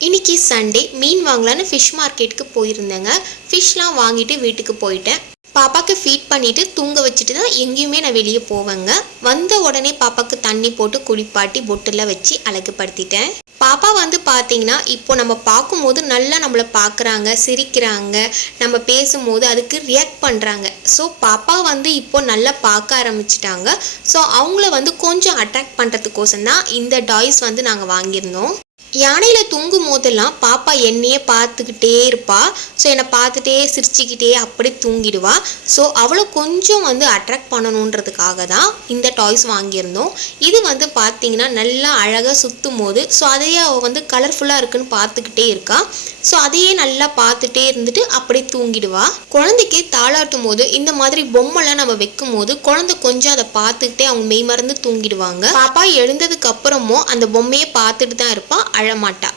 இன்னைக்கு சண்டே மீன் வாங்கலான்னு ஃபிஷ் மார்க்கெட்டுக்கு போயிருந்தேங்க. ஃபிஷ்லாம் வாங்கிட்டு வீட்டுக்கு போயிட்டேன். பாப்பாக்கு ஃபீட் பண்ணிட்டு தூங்க வச்சுட்டு தான் எங்கேயுமே நான் வெளியே போவேங்க. வந்த உடனே பாப்பாக்கு தண்ணி போட்டு குளிப்பாட்டி பொட்டில் வச்சு அழகுபடுத்திட்டேன். பாப்பா வந்து பார்த்தீங்கன்னா இப்போ நம்ம பார்க்கும்போது நல்லா நம்மளை பார்க்குறாங்க சிரிக்கிறாங்க. நம்ம பேசும்போது அதுக்கு ரியாக்ட் பண்ணுறாங்க ஸோ பாப்பா வந்து இப்போ நல்லா பார்க்க ஆரம்பிச்சிட்டாங்க. ஸோ அவங்கள வந்து கொஞ்சம் அட்ராக்ட் பண்ணுறதுக்கோசம் தான் இந்த டாய்ஸ் வந்து நாங்கள் வாங்கியிருந்தோம். யானையில் தூங்கும் போதெல்லாம் பாப்பா என்னையே பார்த்துக்கிட்டே இருப்பா. ஸோ என்னை பார்த்துட்டே சிரிச்சுக்கிட்டே அப்படி தூங்கிடுவா. ஸோ அவளை கொஞ்சம் வந்து அட்ராக்ட் பண்ணணுன்றதுக்காக தான் இந்த டாய்ஸ் வாங்கியிருந்தோம். இது வந்து பார்த்தீங்கன்னா நல்லா அழகாக சுற்றும் போது ஸோ அதையே அவள் வந்து கலர்ஃபுல்லாக இருக்குன்னு பார்த்துக்கிட்டே இருக்கா. ஸோ அதையே நல்லா பார்த்துட்டே இருந்துட்டு அப்படியே தூங்கிடுவா. குழந்தைக்கு தாளாட்டும் போது இந்த மாதிரி பொம்மைலாம் நம்ம வைக்கும் போது குழந்தை கொஞ்சம் அதை பார்த்துக்கிட்டே அவங்க மெய் மறந்து தூங்கிடுவாங்க. பாப்பா எழுந்ததுக்கு அப்புறமும் அந்த பொம்மையை பார்த்துட்டு தான் இருப்பாள் அழமாட்டா